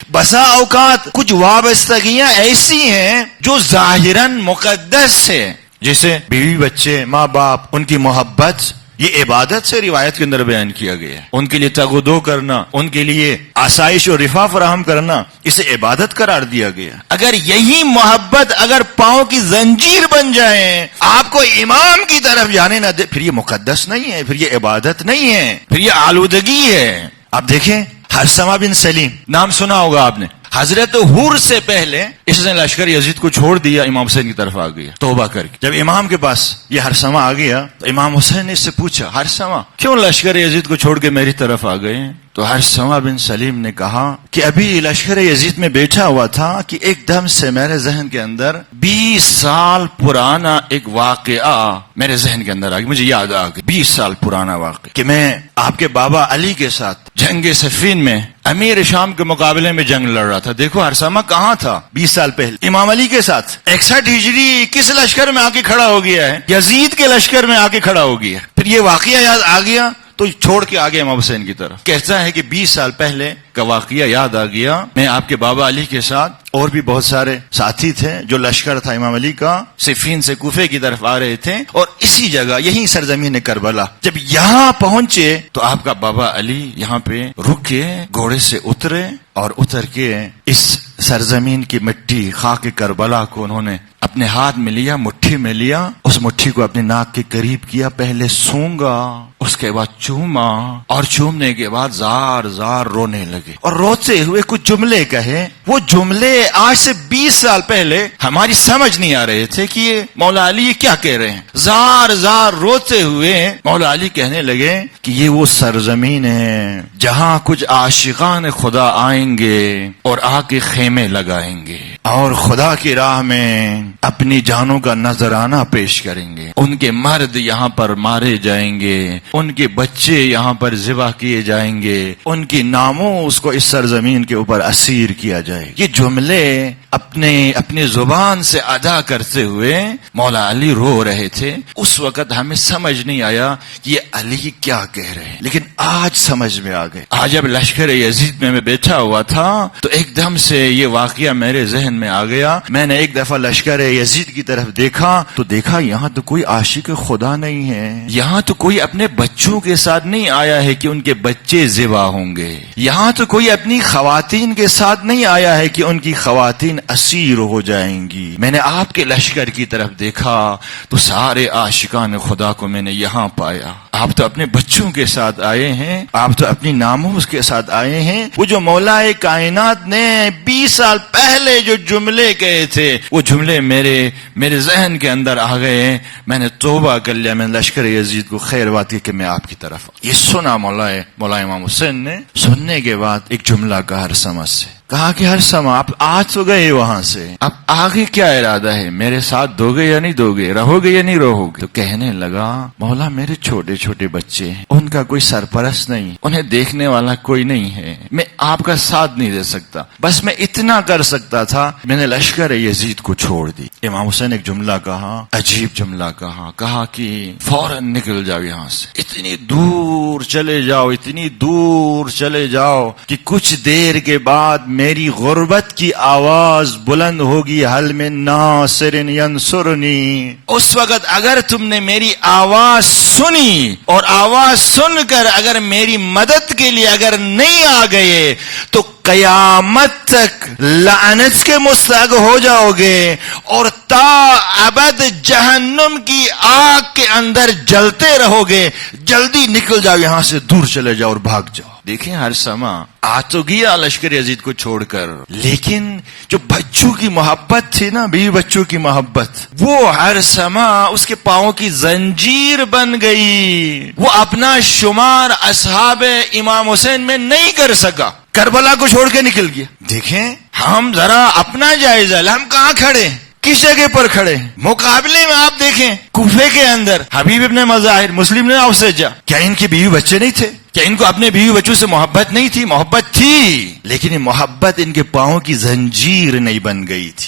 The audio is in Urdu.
بسا اوقات کچھ وابستگیاں ایسی ہیں جو ظاہراً مقدس ہے، جیسے بیوی بچے، ماں باپ، ان کی محبت، یہ عبادت سے روایت کے اندر بیان کیا گیا ہے۔ ان کے لیے تگ و دو کرنا، ان کے لیے آسائش و رفاہ فراہم کرنا، اسے عبادت قرار دیا گیا۔ اگر یہی محبت اگر پاؤں کی زنجیر بن جائے، آپ کو امام کی طرف جانے نہ دے، پھر یہ مقدس نہیں ہے، پھر یہ عبادت نہیں ہے، پھر یہ آلودگی ہے۔ آپ دیکھیں ہرثمہ بن سلیم، نام سنا ہوگا آپ نے، حضرت حور سے پہلے اس نے لشکر یزید کو چھوڑ دیا، امام حسین کی طرف آ گیا توبہ کر کے۔ جب امام کے پاس یہ ہرثمہ آ گیا تو امام حسین نے اس سے پوچھا، ہرثمہ کیوں لشکر یزید کو چھوڑ کے میری طرف آ گئے؟ تو ہرثمہ بن سلیم نے کہا کہ ابھی لشکر یزید میں بیٹھا ہوا تھا کہ ایک دم سے میرے ذہن کے اندر 20 سال پرانا ایک واقعہ میرے ذہن کے اندر آ گیا، مجھے یاد آ گیا 20 سال پرانا واقعہ کہ میں آپ کے بابا علی کے ساتھ جنگ صفین میں امیر شام کے مقابلے میں جنگ لڑ رہا تھا۔ دیکھو ہرثمہ کہاں تھا 20 سال پہلے، امام علی کے ساتھ 61 ہجری کس لشکر میں آ کے کھڑا ہو گیا ہے؟ یزید کے لشکر میں آ کے کھڑا ہو گیا۔ پھر یہ واقعہ یاد آ گیا تو چھوڑ کے آگے امام حسین کی طرف کہتا ہے کہ 20 سال پہلے کا واقعہ یاد آ گیا، میں آپ کے بابا علی کے ساتھ اور بھی بہت سارے ساتھی تھے، جو لشکر تھا امام علی کا صفین سے کوفے کی طرف آ رہے تھے، اور اسی جگہ یہی سرزمین کربلا جب یہاں پہنچے تو آپ کا بابا علی یہاں پہ رک کے گھوڑے سے اترے اور اتر کے اس سرزمین کی مٹی خاک کربلا کو انہوں نے اپنے ہاتھ میں لیا، مٹھی میں لیا، اس مٹھی کو اپنے ناک کے قریب کیا، پہلے سونگا، اس کے بعد چوما، اور چومنے کے بعد زار زار رونے لگے اور روتے ہوئے کچھ جملے کہے۔ وہ جملے آج سے 20 سال پہلے ہماری سمجھ نہیں آ رہے تھے کہ یہ مولا علی یہ کیا کہہ رہے ہیں۔ زار زار روتے ہوئے مولا علی کہنے لگے کہ یہ وہ سرزمین ہے جہاں کچھ عاشقان خدا آئیں گے اور آ کے خیمے لگائیں گے اور خدا کی راہ میں اپنی جانوں کا نذرانہ پیش کریں گے، ان کے مرد یہاں پر مارے جائیں گے، ان کے بچے یہاں پر ذبح کیے جائیں گے، ان کی ناموس کو اس سرزمین کے اوپر اسیر کیا جائے۔ یہ جملے اپنے زبان سے ادا کرتے ہوئے مولا علی رو رہے تھے۔ اس وقت ہمیں سمجھ نہیں آیا کہ یہ علی کیا کہہ رہے ہیں، لیکن آج سمجھ میں آ گئے۔ آج جب لشکر یزید میں بیٹھا ہوا تھا تو ایک دم سے یہ واقعہ میرے ذہن میں آ گیا۔ میں نے ایک دفعہ لشکر یزید کی طرف دیکھا تو دیکھا یہاں تو کوئی عاشق خدا نہیں ہے، یہاں تو کوئی اپنے بچوں کے ساتھ نہیں آیا ہے کہ ان کے بچے ذبح ہوں گے، یہاں تو کوئی اپنی خواتین کے ساتھ نہیں آیا ہے کہ ان کی خواتین اسیر ہو جائیں گی۔ میں نے آپ کے لشکر کی طرف دیکھا تو سارے عاشقان خدا کو میں نے یہاں پایا۔ آپ تو اپنے بچوں کے ساتھ آئے ہیں، آپ تو اپنی ناموس کے ساتھ آئے ہیں۔ وہ جو مولا کائنات نے 20 سال پہلے جو جملے کہے تھے، وہ جملے میرے ذہن کے اندر آ گئے۔ میں نے توبہ کر لیا، میں نے لشکر یزید کو خیر بات کی کہ میں آپ کی طرف۔ یہ سنا مولا امام حسین نے۔ سننے کے بعد ایک جملہ کہا ہرثمہ سے، کہا کہ ہرثمہ آپ آج تو گئے وہاں سے، اب آگے کیا ارادہ ہے؟ میرے ساتھ دو گے یا نہیں دو گے، رہو گے یا نہیں رہو گے؟ تو کہنے لگا مولا میرے چھوٹے چھوٹے بچے ہیں، ان کا کوئی سرپرست نہیں، انہیں دیکھنے والا کوئی نہیں ہے، میں آپ کا ساتھ نہیں دے سکتا، بس میں اتنا کر سکتا تھا، میں نے لشکر یزید کو چھوڑ دی۔ امام حسین ایک جملہ کہا، عجیب جملہ کہا کہ فوراً نکل جاؤ یہاں سے، اتنی دور چلے جاؤ، اتنی دور چلے جاؤ کہ کچھ دیر کے بعد میری غربت کی آواز بلند ہوگی، حل من ناصر ینصرنی۔ اس وقت اگر تم نے میری آواز سنی اور آواز سن کر اگر میری مدد کے لیے اگر نہیں آ گئے تو قیامت تک لعنت کے مستحق ہو جاؤ گے اور تا ابد جہنم کی آگ کے اندر جلتے رہو گے۔ جلدی نکل جاؤ یہاں سے، دور چلے جاؤ اور بھاگ جاؤ۔ دیکھیں ہرثمہ آ تو گیا لشکر یزید کو چھوڑ کر، لیکن جو بچوں کی محبت تھی نا، بیوی بچوں کی محبت، وہ ہرثمہ اس کے پاؤں کی زنجیر بن گئی۔ وہ اپنا شمار اصحاب امام حسین میں نہیں کر سکا، کربلا کو چھوڑ کے نکل گیا۔ دیکھیں ہم ذرا اپنا جائزہ لیں، ہم کہاں کھڑے، کس جگہ پر کھڑے؟ مقابلے میں آپ دیکھیں کوفے کے اندر حبیب ابن مظاہر، مسلم نے اوسجا، کیا ان کے بیوی بچے نہیں تھے؟ کیا ان کو اپنے بیوی بچوں سے محبت نہیں تھی؟ محبت تھی، لیکن یہ محبت ان کے پاؤں کی زنجیر نہیں بن گئی تھی۔